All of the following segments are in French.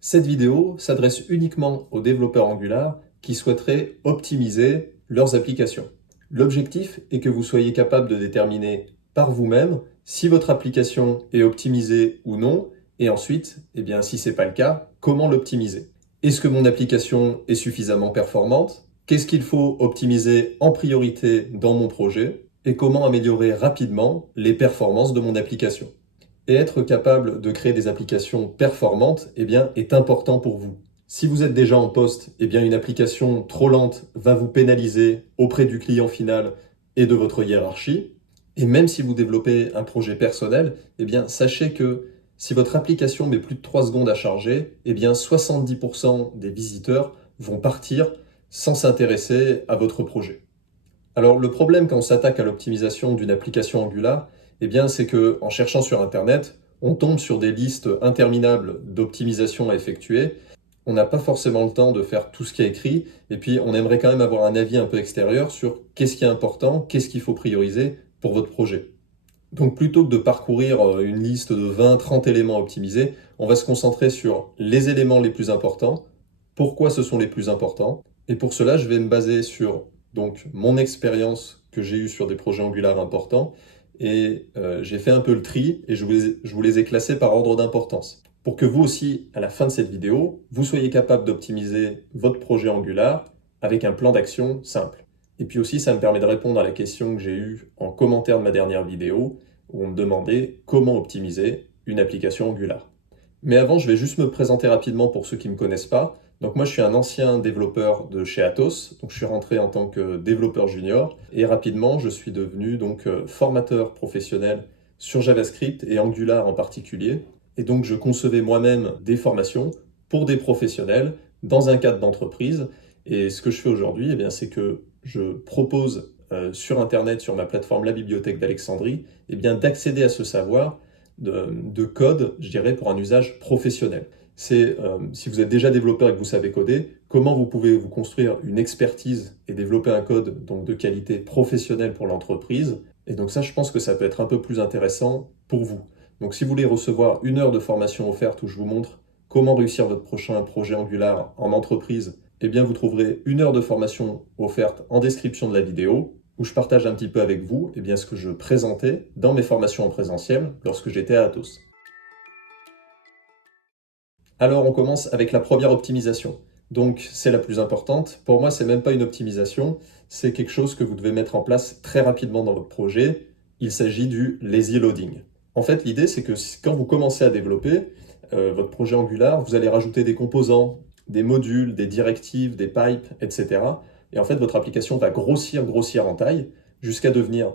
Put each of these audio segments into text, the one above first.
Cette vidéo s'adresse uniquement aux développeurs Angular qui souhaiteraient optimiser leurs applications. L'objectif est que vous soyez capable de déterminer par vous-même si votre application est optimisée ou non, et ensuite, si ce n'est pas le cas, comment l'optimiser. Est-ce que mon application est suffisamment performante? Qu'est-ce qu'il faut optimiser en priorité dans mon projet? Et comment améliorer rapidement les performances de mon application? Et être capable de créer des applications performantes est important pour vous. Si vous êtes déjà en poste, une application trop lente va vous pénaliser auprès du client final et de votre hiérarchie. Et même si vous développez un projet personnel, sachez que si votre application met plus de 3 secondes à charger, 70% des visiteurs vont partir sans s'intéresser à votre projet. Alors le problème quand on s'attaque à l'optimisation d'une application Angular, c'est que en cherchant sur Internet, on tombe sur des listes interminables d'optimisation à effectuer. On n'a pas forcément le temps de faire tout ce qui est écrit, et puis on aimerait quand même avoir un avis un peu extérieur sur qu'est-ce qui est important, qu'est-ce qu'il faut prioriser pour votre projet. Donc plutôt que de parcourir une liste de 20-30 éléments à optimiser, on va se concentrer sur les éléments les plus importants, pourquoi ce sont les plus importants, et pour cela je vais me baser sur mon expérience que j'ai eue sur des projets Angular importants, et j'ai fait un peu le tri, et je vous les ai classés par ordre d'importance. Pour que vous aussi, à la fin de cette vidéo, vous soyez capable d'optimiser votre projet Angular avec un plan d'action simple. Et puis aussi, ça me permet de répondre à la question que j'ai eue en commentaire de ma dernière vidéo, où on me demandait comment optimiser une application Angular. Mais avant, je vais juste me présenter rapidement pour ceux qui ne me connaissent pas. Donc moi, je suis un ancien développeur de chez Atos, donc je suis rentré en tant que développeur junior, et rapidement, je suis devenu formateur professionnel sur JavaScript et Angular en particulier. Et donc, je concevais moi-même des formations pour des professionnels dans un cadre d'entreprise. Et ce que je fais aujourd'hui, c'est que je propose sur Internet, sur ma plateforme La Bibliothèque d'Alexandrie, d'accéder à ce savoir de code, je dirais, pour un usage professionnel. C'est, si vous êtes déjà développeur et que vous savez coder, comment vous pouvez vous construire une expertise et développer un code de qualité professionnelle pour l'entreprise. Et donc ça, je pense que ça peut être un peu plus intéressant pour vous. Donc si vous voulez recevoir 1 heure de formation offerte où je vous montre comment réussir votre prochain projet Angular en entreprise, vous trouverez 1 heure de formation offerte en description de la vidéo, où je partage un petit peu avec vous ce que je présentais dans mes formations en présentiel lorsque j'étais à Atos. Alors on commence avec la première optimisation. Donc c'est la plus importante. Pour moi, c'est même pas une optimisation, c'est quelque chose que vous devez mettre en place très rapidement dans votre projet. Il s'agit du lazy loading. En fait, l'idée c'est que quand vous commencez à développer votre projet Angular, vous allez rajouter des composants, des modules, des directives, des pipes, etc. Et en fait, votre application va grossir en taille jusqu'à devenir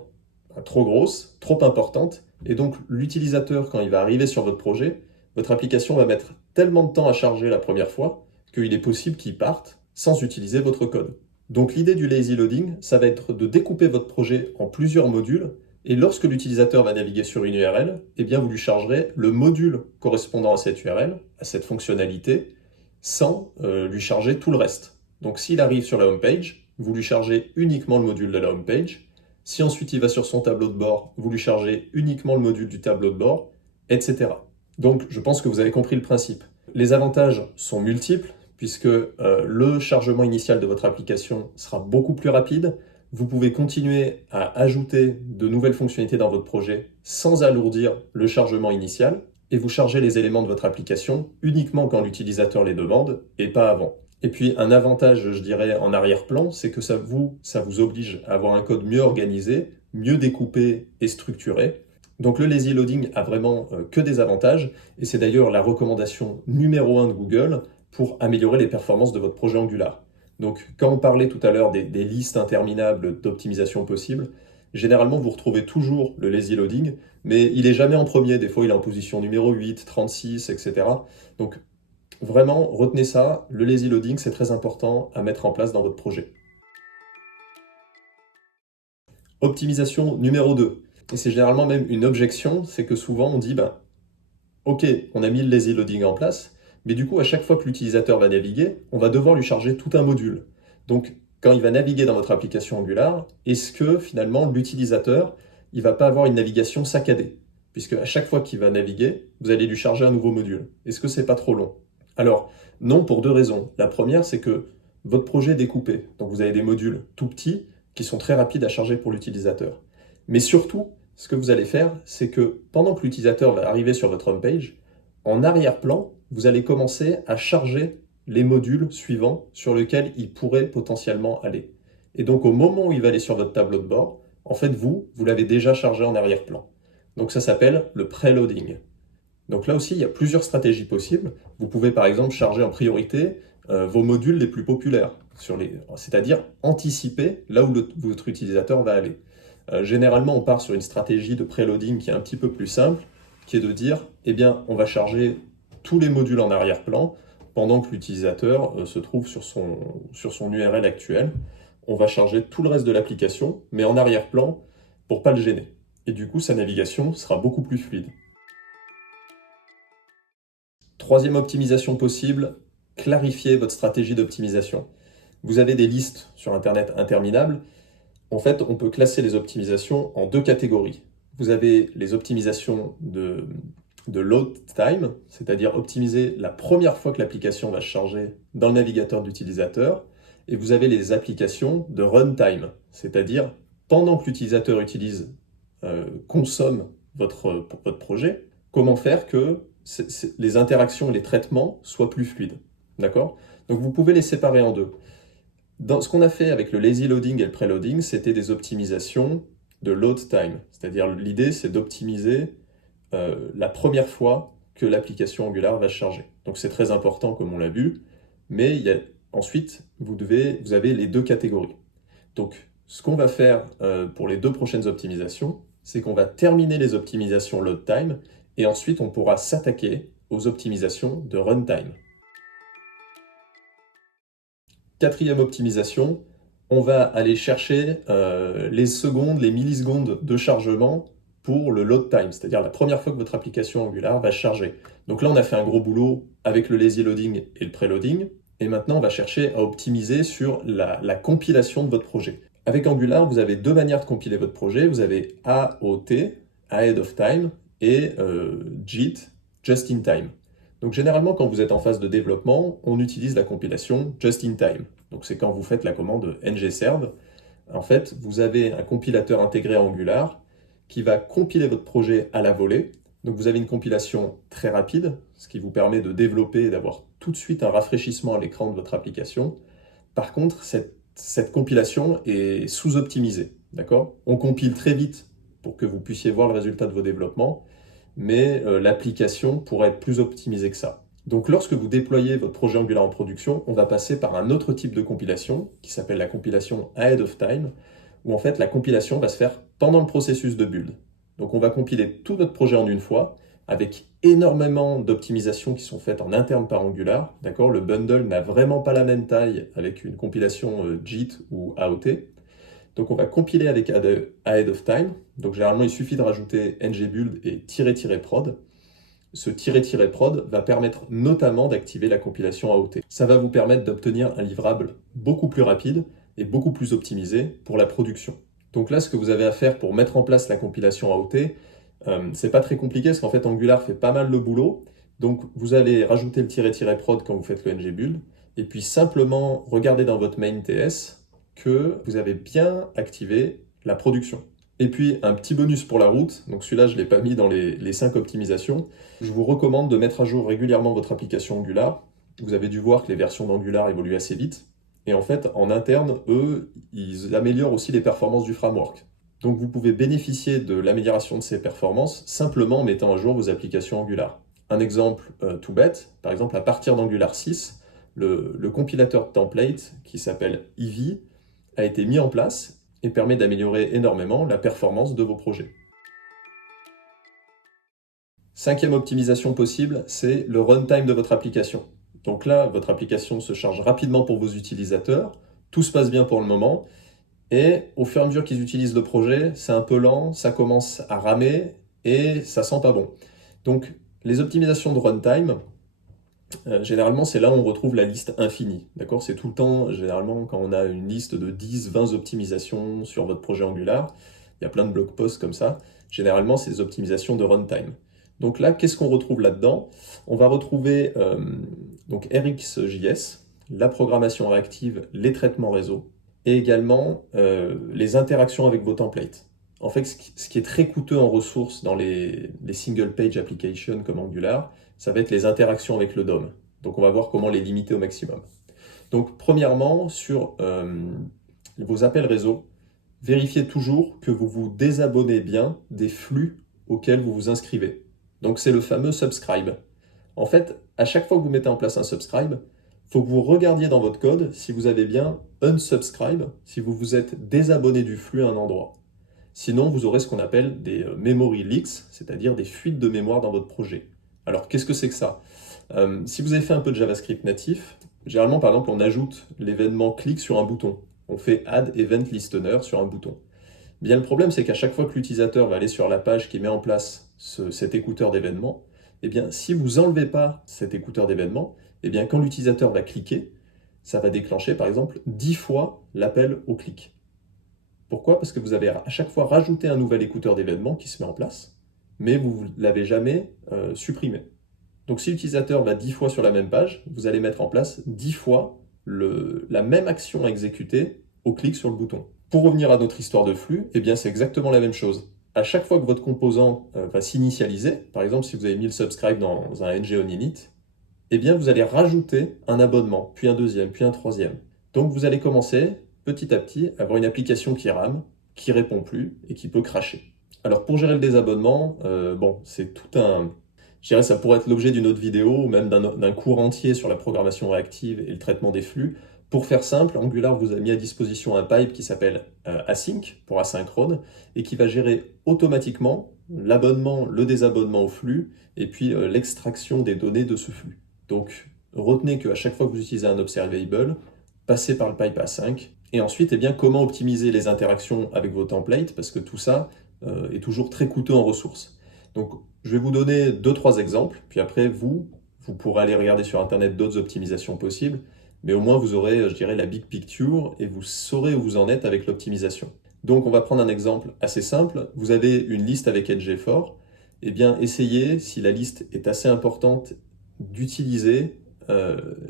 trop grosse, trop importante. Et donc l'utilisateur, quand il va arriver sur votre projet, votre application va mettre tellement de temps à charger la première fois qu'il est possible qu'il parte sans utiliser votre code. Donc l'idée du lazy loading, ça va être de découper votre projet en plusieurs modules, et lorsque l'utilisateur va naviguer sur une URL, vous lui chargerez le module correspondant à cette URL, à cette fonctionnalité, sans lui charger tout le reste. Donc s'il arrive sur la home page, vous lui chargez uniquement le module de la home page. Si ensuite il va sur son tableau de bord, vous lui chargez uniquement le module du tableau de bord, etc. Donc je pense que vous avez compris le principe. Les avantages sont multiples, puisque le chargement initial de votre application sera beaucoup plus rapide. Vous pouvez continuer à ajouter de nouvelles fonctionnalités dans votre projet sans alourdir le chargement initial, et vous chargez les éléments de votre application uniquement quand l'utilisateur les demande et pas avant. Et puis un avantage, je dirais, en arrière-plan, c'est que ça vous oblige à avoir un code mieux organisé, mieux découpé et structuré. Donc le lazy loading a vraiment que des avantages, et c'est d'ailleurs la recommandation numéro 1 de Google pour améliorer les performances de votre projet Angular. Donc quand on parlait tout à l'heure des listes interminables d'optimisation possibles, généralement vous retrouvez toujours le lazy loading, mais il n'est jamais en premier, des fois il est en position numéro 8, 36, etc. Donc vraiment, retenez ça, le lazy loading c'est très important à mettre en place dans votre projet. Optimisation numéro 2. Et c'est généralement même une objection, c'est que souvent on dit, ok, on a mis le lazy loading en place, mais du coup, à chaque fois que l'utilisateur va naviguer, on va devoir lui charger tout un module. Donc, quand il va naviguer dans votre application Angular, est-ce que finalement l'utilisateur, il va pas avoir une navigation saccadée? Puisque à chaque fois qu'il va naviguer, vous allez lui charger un nouveau module. Est-ce que c'est pas trop long? Alors, non, pour deux raisons. La première, c'est que votre projet est découpé. Donc, vous avez des modules tout petits qui sont très rapides à charger pour l'utilisateur. Mais surtout, ce que vous allez faire, c'est que pendant que l'utilisateur va arriver sur votre homepage, en arrière-plan, vous allez commencer à charger les modules suivants sur lesquels il pourrait potentiellement aller. Et donc, au moment où il va aller sur votre tableau de bord, en fait, vous l'avez déjà chargé en arrière-plan. Donc, ça s'appelle le preloading. Donc là aussi, il y a plusieurs stratégies possibles. Vous pouvez par exemple charger en priorité vos modules les plus populaires, c'est-à-dire anticiper là où votre utilisateur va aller. Généralement, on part sur une stratégie de preloading qui est un petit peu plus simple, qui est de dire, eh bien, on va charger tous les modules en arrière-plan pendant que l'utilisateur se trouve sur son URL actuel. On va charger tout le reste de l'application, mais en arrière-plan pour pas le gêner. Et du coup, sa navigation sera beaucoup plus fluide. Troisième optimisation possible, clarifier votre stratégie d'optimisation. Vous avez des listes sur Internet interminables. En fait, on peut classer les optimisations en deux catégories. Vous avez les optimisations de load time, c'est-à-dire optimiser la première fois que l'application va se charger dans le navigateur d'utilisateur. Et vous avez les applications de runtime, c'est-à-dire pendant que l'utilisateur consomme votre projet, comment faire que les interactions et les traitements soient plus fluides. D'accord? Donc vous pouvez les séparer en deux. Dans ce qu'on a fait avec le lazy loading et le preloading, c'était des optimisations de load time. C'est-à-dire l'idée, c'est d'optimiser la première fois que l'application Angular va se charger. Donc c'est très important, comme on l'a vu, mais ensuite, vous avez les deux catégories. Donc ce qu'on va faire pour les deux prochaines optimisations, c'est qu'on va terminer les optimisations load time et ensuite on pourra s'attaquer aux optimisations de runtime. Quatrième optimisation, on va aller chercher les secondes, les millisecondes de chargement pour le load time, c'est-à-dire la première fois que votre application Angular va charger. Donc là, on a fait un gros boulot avec le lazy loading et le preloading, et maintenant on va chercher à optimiser sur la compilation de votre projet. Avec Angular, vous avez deux manières de compiler votre projet. Vous avez AOT, Ahead of Time, et JIT, Just in Time. Donc généralement, quand vous êtes en phase de développement, on utilise la compilation Just in Time. Donc c'est quand vous faites la commande ngserve. En fait, vous avez un compilateur intégré à Angular qui va compiler votre projet à la volée. Donc vous avez une compilation très rapide, ce qui vous permet de développer et d'avoir tout de suite un rafraîchissement à l'écran de votre application. Par contre, cette compilation est sous-optimisée. D'accord? On compile très vite pour que vous puissiez voir le résultat de vos développements, mais l'application pourrait être plus optimisée que ça. Donc lorsque vous déployez votre projet Angular en production, on va passer par un autre type de compilation qui s'appelle la compilation Ahead of Time, où en fait la compilation va se faire pendant le processus de build. Donc on va compiler tout notre projet en une fois, avec énormément d'optimisations qui sont faites en interne par Angular. D'accord? Le bundle n'a vraiment pas la même taille avec une compilation JIT ou AOT. Donc on va compiler avec Ahead of Time. Donc généralement il suffit de rajouter ngbuild et --prod. Ce --prod va permettre notamment d'activer la compilation AOT. Ça va vous permettre d'obtenir un livrable beaucoup plus rapide et beaucoup plus optimisé pour la production. Donc là, ce que vous avez à faire pour mettre en place la compilation AOT, c'est pas très compliqué parce qu'en fait Angular fait pas mal le boulot. Donc vous allez rajouter le --prod quand vous faites le ngbuild et puis simplement regarder dans votre main TS que vous avez bien activé la production. Et puis un petit bonus pour la route, donc celui-là je ne l'ai pas mis dans les 5 optimisations. Je vous recommande de mettre à jour régulièrement votre application Angular. Vous avez dû voir que les versions d'Angular évoluent assez vite. Et en fait, en interne, eux, ils améliorent aussi les performances du framework. Donc vous pouvez bénéficier de l'amélioration de ces performances simplement en mettant à jour vos applications Angular. Un exemple tout bête, par exemple à partir d'Angular 6, le compilateur de template qui s'appelle Eevee a été mis en place et permet d'améliorer énormément la performance de vos projets. Cinquième optimisation possible, c'est le runtime de votre application. Donc là, votre application se charge rapidement pour vos utilisateurs, tout se passe bien pour le moment, et au fur et à mesure qu'ils utilisent le projet, c'est un peu lent, ça commence à ramer et ça sent pas bon. Donc les optimisations de runtime, généralement, c'est là où on retrouve la liste infinie. D'accord? C'est tout le temps, généralement, quand on a une liste de 10, 20 optimisations sur votre projet Angular, il y a plein de blog posts comme ça. Généralement, c'est des optimisations de runtime. Donc là, qu'est-ce qu'on retrouve là-dedans? On va retrouver donc RxJS, la programmation réactive, les traitements réseau, et également les interactions avec vos templates. En fait, ce qui est très coûteux en ressources dans les single page applications comme Angular, ça va être les interactions avec le DOM. Donc on va voir comment les limiter au maximum. Donc premièrement, sur vos appels réseau, vérifiez toujours que vous vous désabonnez bien des flux auxquels vous vous inscrivez. Donc c'est le fameux subscribe. En fait, à chaque fois que vous mettez en place un subscribe, il faut que vous regardiez dans votre code si vous avez bien unsubscribe, si vous vous êtes désabonné du flux à un endroit. Sinon, vous aurez ce qu'on appelle des memory leaks, c'est-à-dire des fuites de mémoire dans votre projet. Alors, qu'est-ce que c'est que ça? Si vous avez fait un peu de JavaScript natif, généralement, par exemple, on ajoute l'événement clic sur un bouton. On fait add event listener sur un bouton. Bien, le problème, c'est qu'à chaque fois que l'utilisateur va aller sur la page qui met en place cet écouteur d'événements, eh bien, si vous n'enlevez pas cet écouteur d'événements, eh bien, quand l'utilisateur va cliquer, ça va déclencher, par exemple, 10 fois l'appel au clic. Pourquoi? Parce que vous avez à chaque fois rajouté un nouvel écouteur d'événements qui se met en place, mais vous ne l'avez jamais supprimé. Donc si l'utilisateur va 10 fois sur la même page, vous allez mettre en place 10 fois la même action à exécuter au clic sur le bouton. Pour revenir à notre histoire de flux, eh bien c'est exactement la même chose. À chaque fois que votre composant va s'initialiser, par exemple si vous avez mis le subscribe dans un ng-on-init, eh bien vous allez rajouter un abonnement, puis un deuxième, puis un troisième. Donc vous allez commencer petit à petit à avoir une application qui rame, qui répond plus et qui peut cracher. Alors pour gérer le désabonnement, bon, c'est tout un... Je dirais que ça pourrait être l'objet d'une autre vidéo ou même d'un cours entier sur la programmation réactive et le traitement des flux. Pour faire simple, Angular vous a mis à disposition un pipe qui s'appelle async pour asynchrone et qui va gérer automatiquement l'abonnement, le désabonnement au flux et puis l'extraction des données de ce flux. Donc retenez qu'à chaque fois que vous utilisez un observable, passez par le pipe async. Et ensuite, eh bien, comment optimiser les interactions avec vos templates, parce que tout ça est toujours très coûteux en ressources. Donc, je vais vous donner 2-3 exemples, puis après, vous pourrez aller regarder sur Internet d'autres optimisations possibles, mais au moins, vous aurez, je dirais, la big picture et vous saurez où vous en êtes avec l'optimisation. Donc, on va prendre un exemple assez simple. Vous avez une liste avec Edge-for, eh bien, essayez, si la liste est assez importante, d'utiliser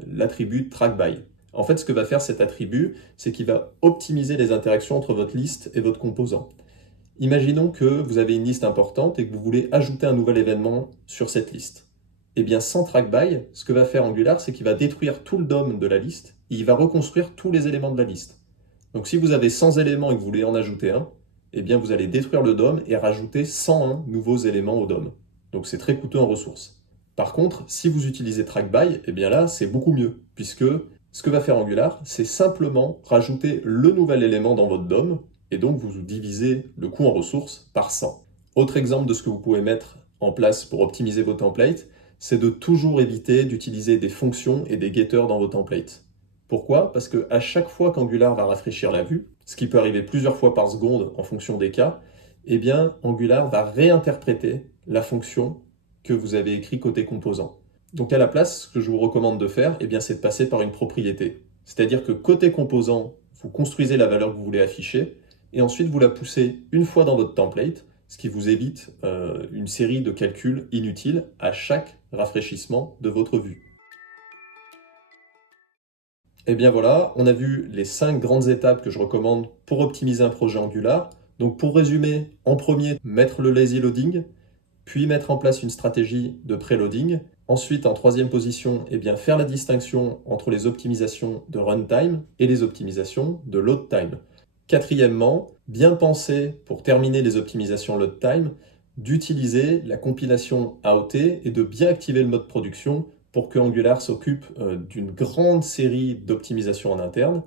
l'attribut trackby. En fait, ce que va faire cet attribut, c'est qu'il va optimiser les interactions entre votre liste et votre composant. Imaginons que vous avez une liste importante et que vous voulez ajouter un nouvel événement sur cette liste. Eh bien, sans trackby, ce que va faire Angular, c'est qu'il va détruire tout le DOM de la liste et il va reconstruire tous les éléments de la liste. Donc, si vous avez 100 éléments et que vous voulez en ajouter un, eh bien, vous allez détruire le DOM et rajouter 101 nouveaux éléments au DOM. Donc, c'est très coûteux en ressources. Par contre, si vous utilisez trackby, eh bien là, c'est beaucoup mieux, puisque ce que va faire Angular, c'est simplement rajouter le nouvel élément dans votre DOM, et donc vous divisez le coût en ressources par 100. Autre exemple de ce que vous pouvez mettre en place pour optimiser vos templates, c'est de toujours éviter d'utiliser des fonctions et des getters dans vos templates. Pourquoi? Parce qu'à chaque fois qu'Angular va rafraîchir la vue, ce qui peut arriver plusieurs fois par seconde en fonction des cas, eh bien Angular va réinterpréter la fonction que vous avez écrite côté composant. Donc à la place, ce que je vous recommande de faire, eh bien, c'est de passer par une propriété. C'est-à-dire que côté composant, vous construisez la valeur que vous voulez afficher, et ensuite vous la poussez une fois dans votre template, ce qui vous évite une série de calculs inutiles à chaque rafraîchissement de votre vue. Et bien voilà, on a vu les 5 grandes étapes que je recommande pour optimiser un projet Angular. Donc pour résumer, en premier, mettre le lazy loading, puis mettre en place une stratégie de préloading. Ensuite, en troisième position, eh bien, faire la distinction entre les optimisations de runtime et les optimisations de load time. Quatrièmement, bien penser, pour terminer les optimisations load time, d'utiliser la compilation AOT et de bien activer le mode production pour que Angular s'occupe d'une grande série d'optimisations en interne.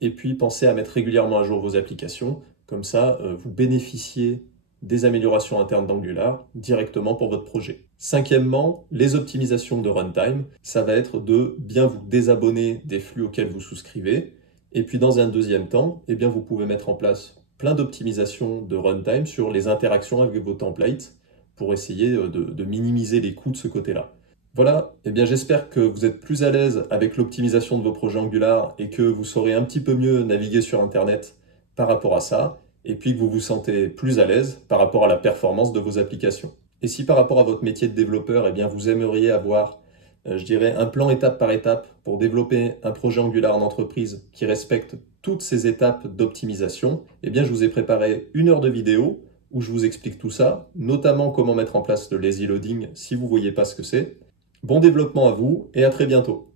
Et puis, pensez à mettre régulièrement à jour vos applications. Comme ça, vous bénéficiez des améliorations internes d'Angular directement pour votre projet. Cinquièmement, les optimisations de runtime, ça va être de bien vous désabonner des flux auxquels vous souscrivez. Et puis dans un deuxième temps, eh bien vous pouvez mettre en place plein d'optimisations de runtime sur les interactions avec vos templates pour essayer de minimiser les coûts de ce côté-là. Voilà, eh bien j'espère que vous êtes plus à l'aise avec l'optimisation de vos projets Angular et que vous saurez un petit peu mieux naviguer sur Internet par rapport à ça, et puis que vous vous sentez plus à l'aise par rapport à la performance de vos applications. Et si par rapport à votre métier de développeur, eh bien, vous aimeriez avoir, je dirais, un plan étape par étape pour développer un projet Angular en entreprise qui respecte toutes ces étapes d'optimisation, eh bien, je vous ai préparé 1 heure de vidéo où je vous explique tout ça, notamment comment mettre en place le lazy loading si vous ne voyez pas ce que c'est. Bon développement à vous et à très bientôt.